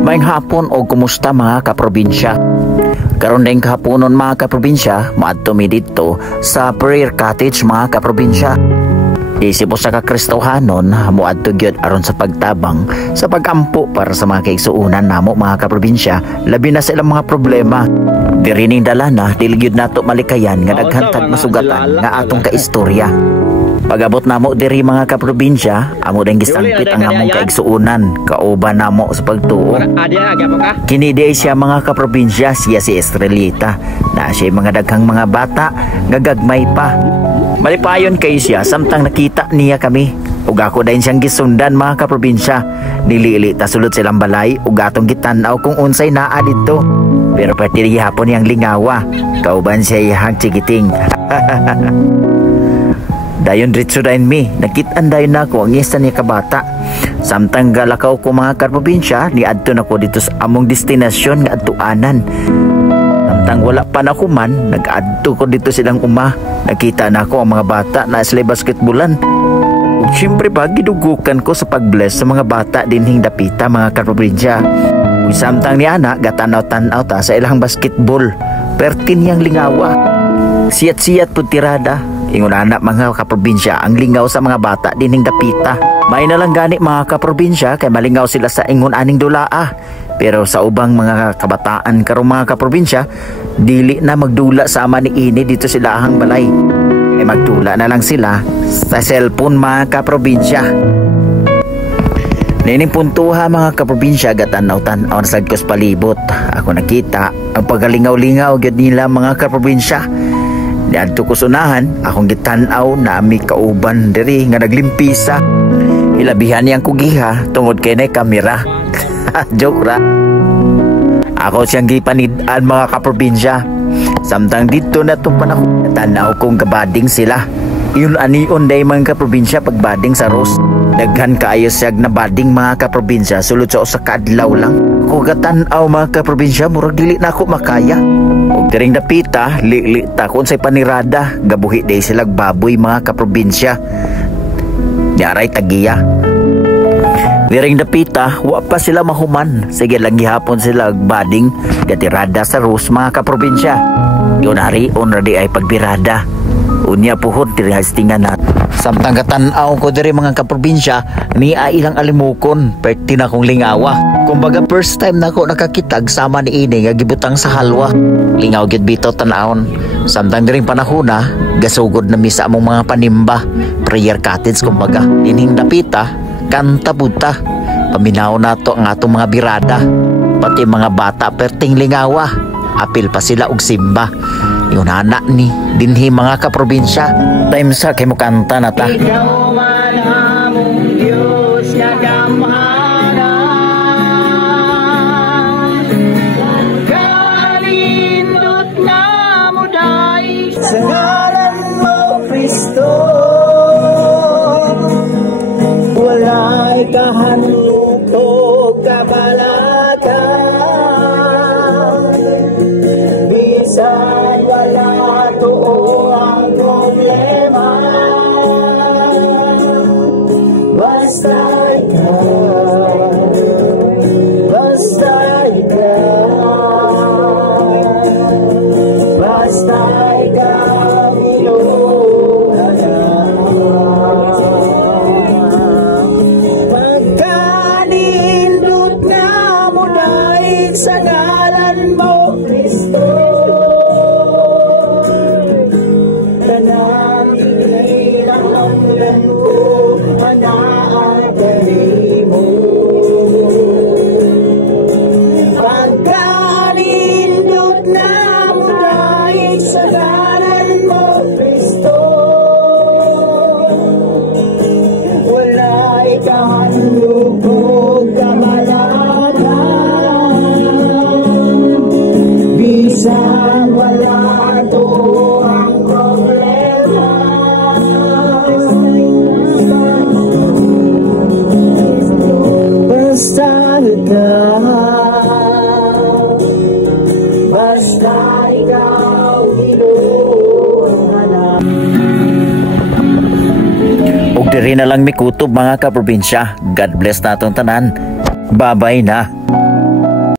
Maayong hapon o kumusta mga kaprobinsya? Karon ding kahaponon mga kaprobinsya, maadto mi dito sa prayer cottage mga kaprobinsya. Isip sa kakristohanon, muadto gyud aron sa pagtabang sa pagampo para sa mga kaigsuunan namo mga kaprobinsya, labi na sa ilang mga problema. Diri ning dalana dili gyud nato malikayan nga daghan kag masugatan nga atong kaistorya. Pag-abot namo diri mga kaprobinsya, amo ding gisampit ang among kaigsuunan, kauban namo sa pagtuo. Kini di siya mga kaprobinsya, siya si Estrelita, na siya mga daghang mga bata nga gagmay pa. Malipayon kay siya samtang nakita niya kami. Ug ako dayon siyang gisundan mga kaprobinsya. Nilili ta sulod silang balay ug atong gitan-aw kung unsay naa didto. Pero pati hapon yang lingawa, kauban siya iyang chigiting. Dayon diretso dayon mi, nakitaan dayon nako ang isa niya kabata. Samtang galakaw ko mga kaprobinsya, niadto nako dito sa among destinasyon nga adtuanan. Samtang wala pa na kuman, nag-adto ko dito silang uma. Nakita na ko ang mga bata na sila basketballan. Ug syempre pa gidugukan ko sa pag-bless sa mga bata dinhing dapita mga kaprobinsya. Ug samtang ni ana gatanaw-tanaw ta sa ilang basketball, pertin yang lingawa. Siyat-siyat pud tirada. Ingon anak mga kaprobinsya ang lingaw sa mga bata dinhing dapita. May na lang gani mga kaprobinsya kay malingaw sila sa ingon aning dulaa. Pero sa ubang mga kabataan karong mga kaprobinsya, dili na magdula sama ni ini dito sila ahang balay. Ay magdula na lang sila sa cellphone mga kaprobinsya. Nining puntuha mga kaprobinsya gatanaw-tanaw sa kos palibot. Ako nakita ang pagalingaw-lingaw gyud nila mga kaprobinsya. Diadto ko sunahan, akong gitan-aw na ami kauban diri nga naglimpisa. Ilabihan niyang kugiha tungod kay nay kamera. Joke ra. Ako siyang gipanid-an mga kaprobinsya. Samtang dito na itong panahon, tanaw kong kabading sila. Yun anion day mga kaprobinsya pagbading sa Ros. Daghan kaayo siyag na bading mga kaprobinsya sulod sa usa ka adlaw lang. Ako gatanaw mga kaprobinsya, murag dili na ako makaya. Ug diring dapita, li ta kun say panirada, gabuhi day sila baboy mga kaprobinsya. Diaray tagiya. Diring dapita, wa pa sila mahuman. Sige lang gihapon sila bading gatirada sa Ros mga kaprobinsya. Yun hari on di ay pagbirada. Unya puhod diri hastingan na. Samtang katanaw ko diri mga kaprobinsya, ni ilang alimukon, perti na kong lingawa. Kumbaga first time na ako nakakitag sama ni ini nga gibutang sa halwa. Lingaw gyud bitaw tan-awon. Samtang diring panahona, gasugod na mi sa among mga panimba, prayer cottage kumbaga. Dinhing dapita, kanta buta. Paminaw nato ang atong mga birada. Pati mga bata perting lingawa. Apil pa sila og simba. Yung anak ni dinhi mga kaprobinsya. Time sa kay mo kanta na ta. Ikaw man among Diyos nga gamhanan. Kalindot na mo day sa ngalan mo Kristo. Walay kahanlog kabalatan. Bisan wala to ang problema. Basta ikaw, basta ikaw, basta ikaw pagkalindot na mo dahil sa ngalan mo Kristo. Kanang inilangan ko anaagay mo. Pagkalindot na mo dahil sa ngalan mo Kristo. Wala'y kahandog o kamalatan. Bisan wala to ang problema. Basta ikaw, basta ikaw, Ginoo ang hanap. Ug diri Diri na lang mi kutob mga kaprobinsya. God bless natong tanan. Babay na.